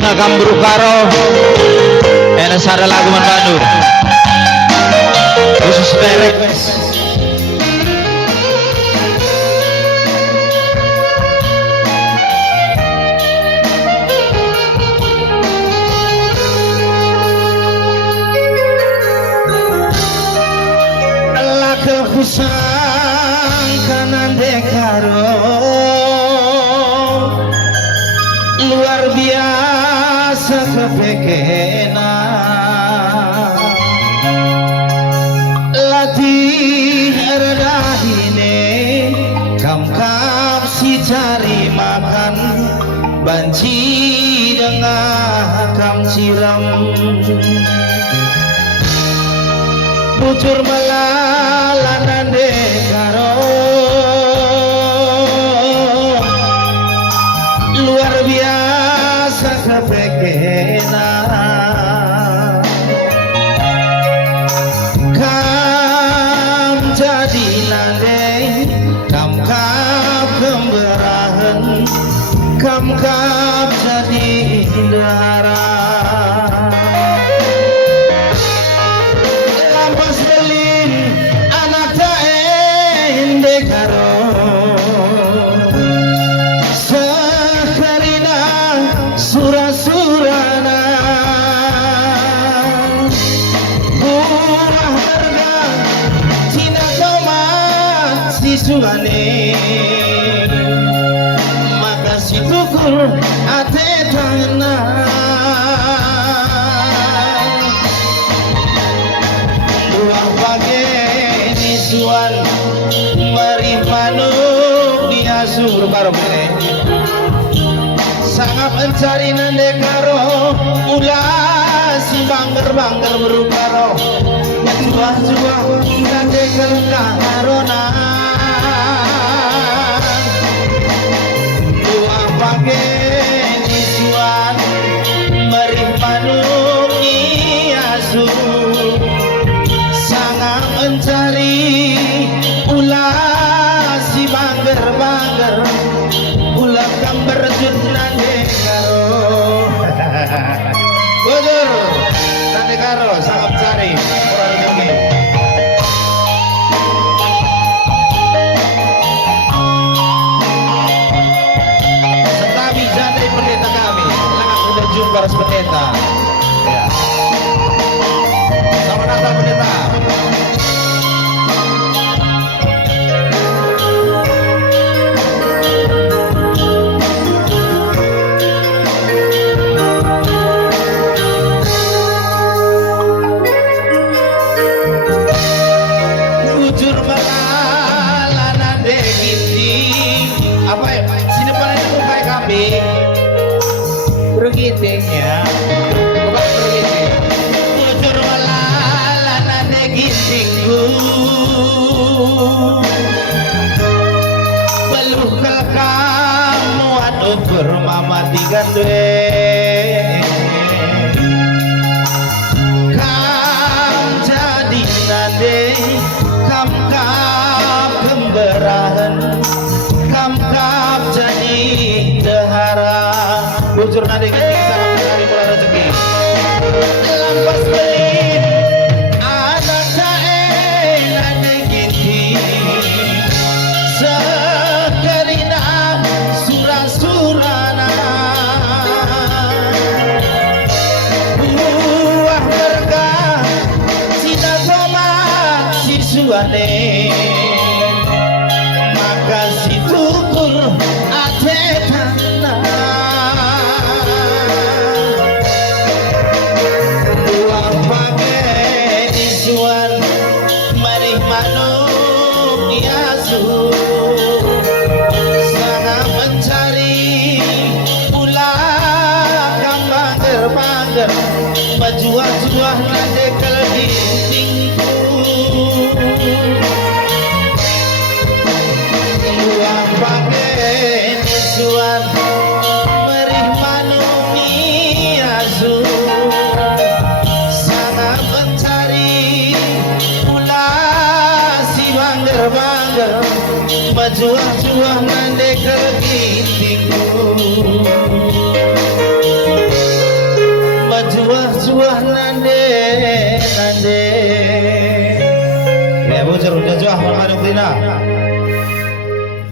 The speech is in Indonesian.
tengah kamburu karo enak sara lagu mandu khusus derek Allah kekusang kanan dekaro luar biasa kepekena latih redahine kam si cari makan banci dengan kam siram pucur melalanan dekaro luar biasa kepekena kam jadi landai kam kap kemberahan kam kap jadi darah lampas belin anak taen dekaro surah-surana buah harga Cina tomat sisuane maka si tukur ate tangan buah bagai nisuan mari manuk diasur bareng sangat mencari nande karo ulah si bangger berukaro juah nande karona dua pakai nisuan merih manuk iasu sangat mencari ulah si bangger ulah gambar nande karo bujur nande karo sangat cari orang ini setabi jandai pendeta kami langkah berjumpa ras pendeta ya selamat datang pendeta begitingnya bukan begiting bujur malalan ade gitingku beluh kamu aduh bermama tiga due kam jadi nade kam kap kemberahan kam kap jadi dehara bujur nade gini salam dari mulai rezeki lampas belin anak taen nade gini sekerina surah-surana buah berkah cina tomat sisuane maka si tukur ate tanah sangat mencari ulah kambang berjuah-juah nade keladi tingku uang pakai nisuan merih manumi asu sangat mencari ulah si bangger berjuah-juah nande kegitingku suah nande nande. Ya bocor udah juah manuk dina.